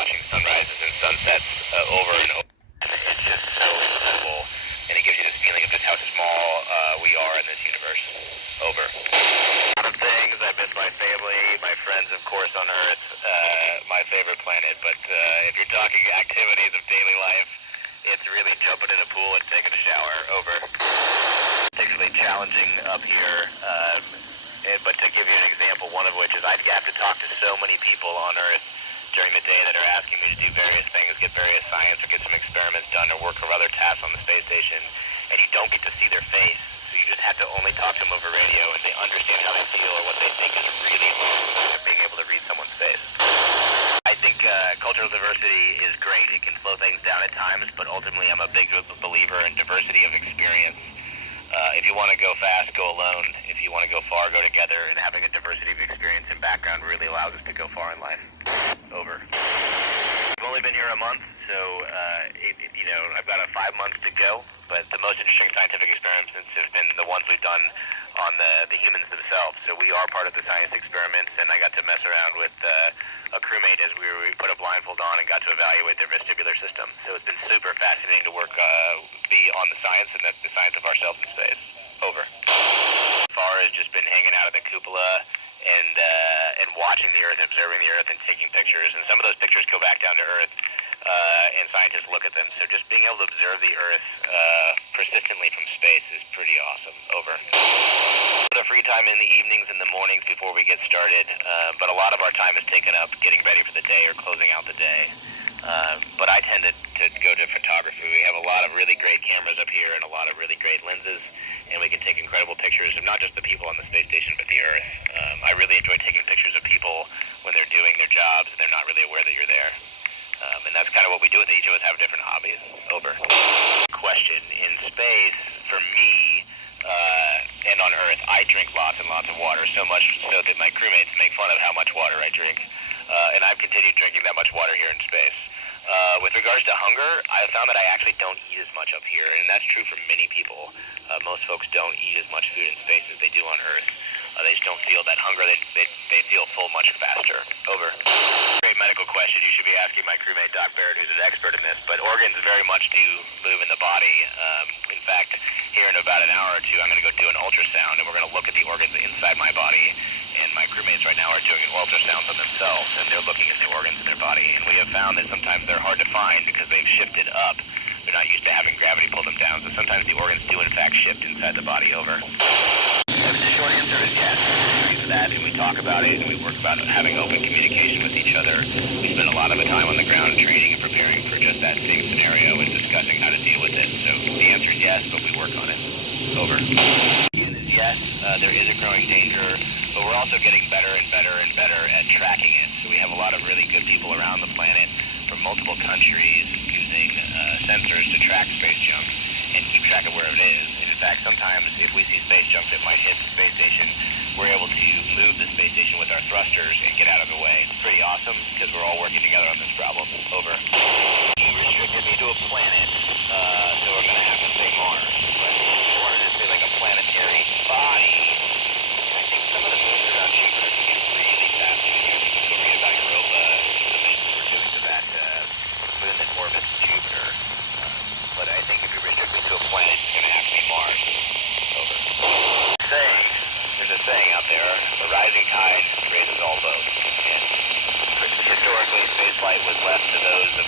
watching sunrises and sunsets over and over. It's just so incredible, and it gives you this feeling of just how small we are in this universe. Over. A lot of things. I miss my family, my friends, of course, on Earth, my favorite planet. But if you're talking activities of daily life, it's really jumping in a pool and taking a shower. Over. Particularly challenging up here. But to give you an example, one of which is I have to talk to so many people on Earth during the day that are asking me to do various things, get various science or get some experiments done or work or other tasks on the space station, and you don't get to see their face. So you just have to only talk to them over radio, and they understand how they feel or what they think is really awesome, being able to read someone's face. I think cultural diversity is great. It can slow things down at times, but ultimately I'm a big believer in diversity of experience. If you want to go fast, go alone. If you want to go far, go together. And having a diversity of experience and background really allows us to go far in life. Over. I've only been here a month, so I've got 5 months to go. But the most interesting scientific experiments have been the ones we've done on the humans themselves. So we are part of the science experiments, and I got to mess around with a crewmate as we put a blindfold on and got to evaluate their vestibular system. So it's been super fascinating to work, be on the science and the science of ourselves in space. Over. As far as just been hanging out at the cupola and watching the Earth, observing the Earth, and taking pictures. And some of those pictures go back down to Earth, and scientists look at them. So just being able to observe the Earth persistently from space is pretty awesome. Over. The free time in the evenings and the mornings before we get started, but a lot of our time is taken up getting ready for the day or closing out the day. But I tend to go to photography. We have a lot of really great cameras up here and a lot of really great lenses, and we can take incredible pictures of not just the people on the space station, but the Earth. I really enjoy taking pictures of people when they're doing their jobs and they're not really aware that you're there. And that's kind of what we do with it. Each of us have different hobbies. Over. Question. In space, for me, and on Earth, I drink lots and lots of water, so much so that my crewmates make fun of how much water I drink. And I've continued drinking that much water here in space. With regards to hunger, I found that I actually don't eat as much up here, and that's true for many people. Most folks don't eat as much food in space as they do on Earth. They just don't feel that hunger. They feel full much faster. Over. Great medical question. You should be asking my crewmate, Doc Barret, who's an expert in this. But organs very much do move in the body. In fact, here in about an hour or two, I'm going to go do an ultrasound, and we're going to look at the organs inside my body. And my crewmates right now are doing ultrasounds on themselves, and they're looking at the organs in their body. And we have found that sometimes they're hard to find because they've shifted up. They're not used to having gravity pull them down, so sometimes the organs do in fact shift inside the body. Over. The short answer is yes. We do that, and we talk about it, and we work about having open communication with each other. We spend a lot of the time on the ground training and preparing for just that same scenario and discussing how to deal with it. So the answer is yes, but we work on it. Over. The answer is yes, there is a growing danger, but we're also getting better and better and better at tracking it. So we have a lot of really good people around the planet from multiple countries using sensors to track space junk and keep track of where it is. And in fact, sometimes if we see space junk that might hit the space station, we're able to move the space station with our thrusters and get out of the way. It's pretty awesome because we're all working together on this problem. Over. You restricted me to a planet, so we're going to have to say Mars. But if you wanted to say like a planetary body, I think some of the moons around Jupiter can get really fascinating. I think you can read about Europa and some of the missions we're doing to that moon that orbits Jupiter. But I think if you restrict it to a planet, it's going to have to be Mars. Over. There's a saying out there, the rising tide raises all boats. And historically, spaceflight was left to those of